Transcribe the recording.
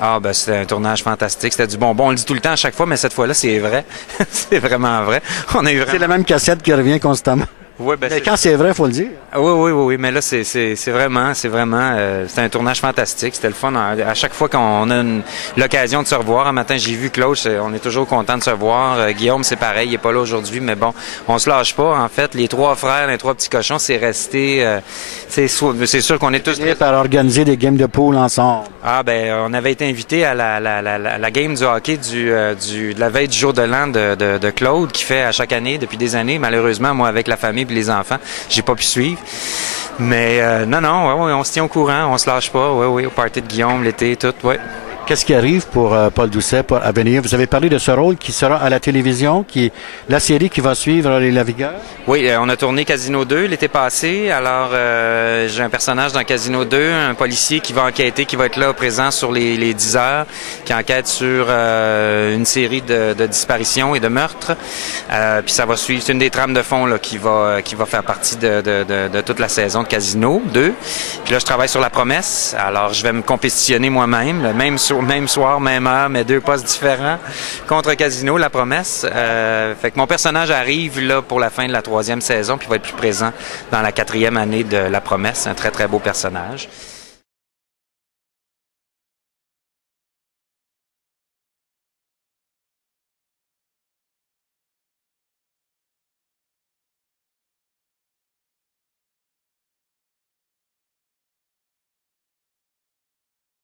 Ah, ben c'était un tournage fantastique. C'était du bonbon. On le dit tout le temps à chaque fois, mais cette fois-là, c'est vrai. C'est vraiment vrai. On est C'est vraiment... la même cassette qui revient constamment. Ouais, ben, Mais quand c'est vrai, il faut le dire. Ah oui. Mais là, c'est vraiment, c'est un tournage fantastique. C'était le fun. À chaque fois qu'on a l'occasion de se revoir, un matin, j'ai vu Claude, on est toujours content de se voir. Guillaume, c'est pareil, il est pas là aujourd'hui, mais bon, on se lâche pas. En fait, les trois frères, les trois petits cochons, c'est resté, c'est sûr qu'on est tous... Et par organiser des games de pool ensemble. Ah ben, on avait été invité à la game du hockey de la veille du jour de l'an de Claude, qui fait à chaque année depuis des années. Malheureusement, moi, avec la famille et les enfants, j'ai pas pu suivre. Mais non, ouais, on se tient au courant, on se lâche pas. Oui, au party de Guillaume, l'été, tout, ouais. Qu'est-ce qui arrive pour Paul Doucet à venir? Vous avez parlé de ce rôle qui sera à la télévision, qui est la série qui va suivre les Lavigueurs? Oui, on a tourné Casino 2 l'été passé. Alors, j'ai un personnage dans Casino 2, un policier qui va enquêter, qui va être là présent sur les 10 heures, qui enquête sur une série de disparitions et de meurtres. Puis ça va suivre, c'est une des trames de fond là, qui va faire partie de toute la saison de Casino 2. Puis là, je travaille sur La Promesse. Alors, je vais me compétitionner moi-même, même soir, même heure, mais deux postes différents contre Casino, La Promesse. Fait que mon personnage arrive là pour la fin de la 3e saison, puis va être plus présent dans la 4e année de La Promesse. Un très, très beau personnage.